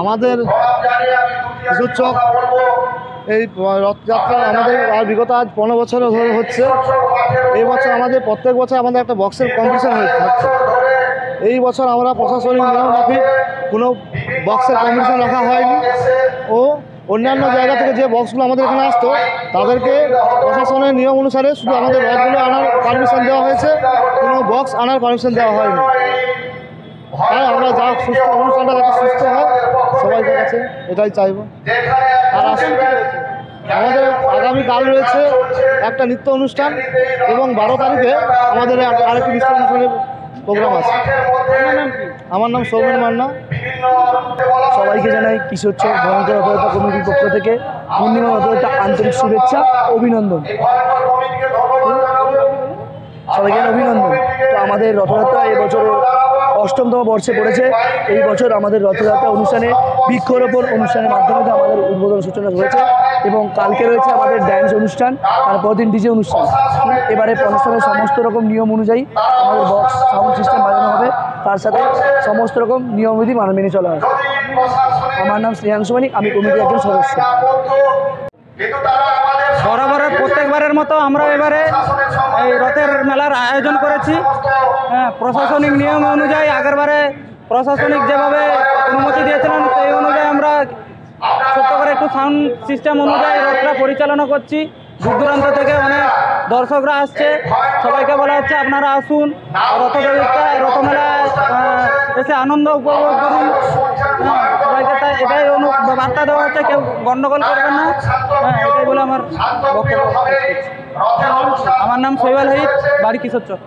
আমাদের কিশোরচক এই রথযাত্রা আমাদের আর বিগত আজ 15 বছর ধরে হচ্ছে। এই বছর আমাদের প্রত্যেক বছর আমাদের একটা বক্সের কম্পিটিশন হচ্ছে। এই বছর আমরা প্রশাসনিক নিয়ম মাফিক কোনো বক্সের কম্পিটিশন রাখা হয়নি ও অন্যান্য জায়গা থেকে যে বক্সগুলো আমাদের এখানে আসতো তাদেরকে প্রশাসনের নিয়ম অনুসারে শুধু আমাদের রথগুলো আনার পারমিশন দেওয়া হয়েছে, কোনো বক্স আনার পারমিশন দেওয়া হয়নি। তাই আমরা যা সুস্থ অনুষ্ঠানটা যাতে সুস্থ হয় সবাইকার কাছে এটাই চাইব। আর আমাদের আগামীকাল রয়েছে একটা নৃত্য অনুষ্ঠান এবং 12 তারিখে আমাদের আরেকটি নৃত্য অনুষ্ঠানের প্রোগ্রাম আছে। আমার নাম সৌমেন মান্না। সবাইকে জানাই কিশোরচক ভয়ঙ্কর রথযাত্রা কমিটির পক্ষ থেকে পূর্ণিমা রথযাত্রা আন্তরিক শুভেচ্ছা, অভিনন্দন। সবাইকে অভিনন্দন। তো আমাদের রথযাত্রা এবছর 8তম বর্ষে পড়েছে। এই বছর আমাদের রথযাত্রা অনুষ্ঠানে বৃক্ষরোপণ অনুষ্ঠানের মাধ্যমে আমাদের উদ্বোধন সূচনা হয়েছে এবং কালকে রয়েছে আমাদের ড্যান্স অনুষ্ঠান, তারপর দিন ডিজে অনুষ্ঠান। এবারে অনুষ্ঠানের সমস্ত রকম নিয়ম অনুযায়ী আমাদের বক্স সাউন্ড সিস্টেম বাজানো হবে, তার সাথে সমস্ত রকম নিয়মবিধি মেনে চলা হয়। আমার নাম শ্রেয়াংশু মানিক, আমি কমিটির একজন সদস্য। বরাবরের প্রত্যেকবারের মতো আমরা এবারে এই রথের মেলার আয়োজন করেছি। প্রশাসনিক নিয়ম অনুযায়ী আগেরবারে প্রশাসনিক যেভাবে অনুমতি দিয়েছিলেন সেই অনুযায়ী আমরা ছোট্ট করে একটু সাউন্ড সিস্টেম অনুযায়ী রথটা পরিচালনা করছি। দূর দূরান্ত থেকে অনেক দর্শকরা আসছে, সবাইকে বলা হচ্ছে আপনারা আসুন রথমেলায় এসে আনন্দ উপভোগ করুন। সবাইকে তাই এটাই বার্তা দেওয়া হচ্ছে, কেউ গণ্ডগোল করবেন না। এটাই বলে আমার বক্তব্য। আমার নাম শৈবাল হাইত, বাড়ি কিশোরচক।